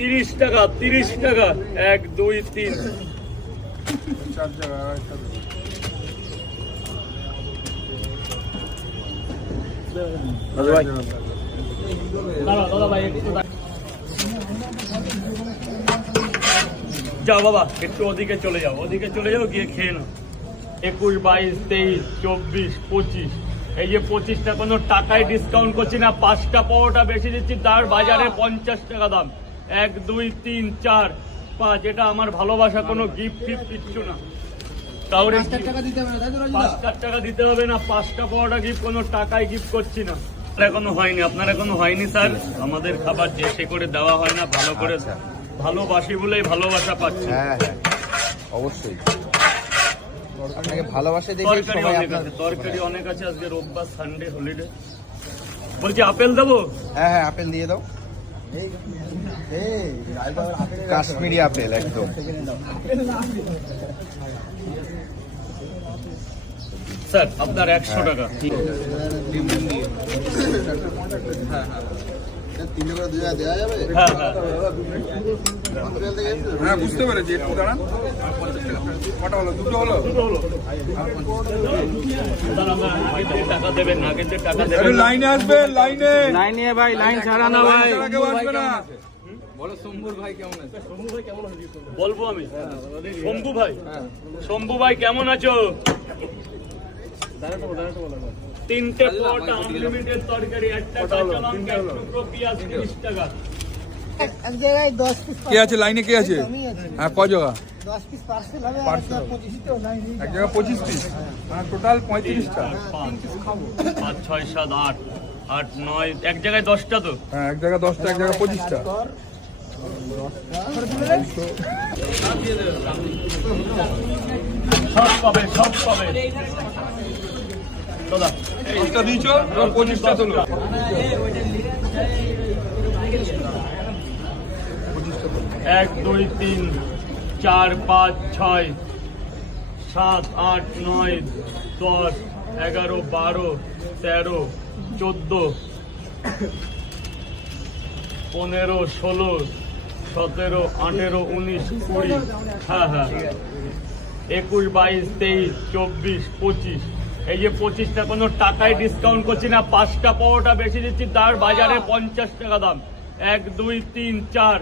30 টাকা 30 টাকা 1 2 3 4 জায়গা যাও বাবা একটু ওদিকে চলে যাও গিয়ে খেয়ে নাও 21 22 23 24 25 এই যে 25টা কোনো টাকায় ডিসকাউন্ট করছি না, 5টা পাওয়াটা বেশি দিচ্ছি, তার বাজারে 50 টাকা দাম। 1 2 3 4 5 এটা আমার ভালোবাসা, কোনো গিফট কিচ্ছু না, কাউরে 5 টাকা দিতে হবে না, 5টা পাওয়াটা গিফট, কোনো টাকায় গিফট করছি না। এখনো হয়নি, আপনার এখনো হয়নি স্যার। আমাদের খাবার যে সে করে দেওয়া হয় না, ভালো করে ভালোবাসি বলেই ভালোবাসা পাচ্ছি। হ্যাঁ অবশ্যই আপনাকে ভালোবাসে দেখে সবাই আপনার তরকারি অনেক আছে। আজকে রোববার, সানডে, হলিডে। বলছি আপেল দেবো? হ্যাঁ হ্যাঁ আপেল দিয়ে দাও, কাশ্মীরি আপেল একদম। স্যার আপনার 100 টাকা। হ্যাঁ হ্যাঁ হ্যাঁ বুঝতে পেরেছি, একটু দাঁড়ান। কটা হলো? দুটো হলো। টাকা দেবেন না, কিন্তু টাকা দেবেন। লাইনে আসবে, লাইনে ভাই, লাইন ছাড়া না ভাই। কেউ আসবে না। বলবো আমি। শম্ভু ভাই কেমন আছো? 3টে পট আনলিমিটেড তরকারি, একটা কাঁচা লঙ্কা, এক টুকরো পেঁয়াজ, 30 টাকা। এক জায়গায় 10 পিস কে আছে লাইনে? কে আছে? হ্যাঁ ক জায়গা? 10 পিস পার্সেল হবে আর 25 টা লাইন। এক জায়গা 25 পিস, মানে টোটাল 35টা। 5 6 7 8 8 9 এক জায়গায় 10টা তো। হ্যাঁ এক জায়গা 10টা, এক জায়গা 25টা। সব পাবে দাদা। 10টা দিয়েছো, 25টা তোলো। 1 2 3 4 5 6 7 8 9 10 11 12 13 14 15 16 17 18 19 20। হ্যাঁ হ্যাঁ 21 22 23 24 25 এই যে 25টা কোনো টাকায় ডিসকাউন্ট করছি না, 5টা পাওয়াটা বেশি দিচ্ছি, তার বাজারে 50 টাকা দাম। 1 2 3 4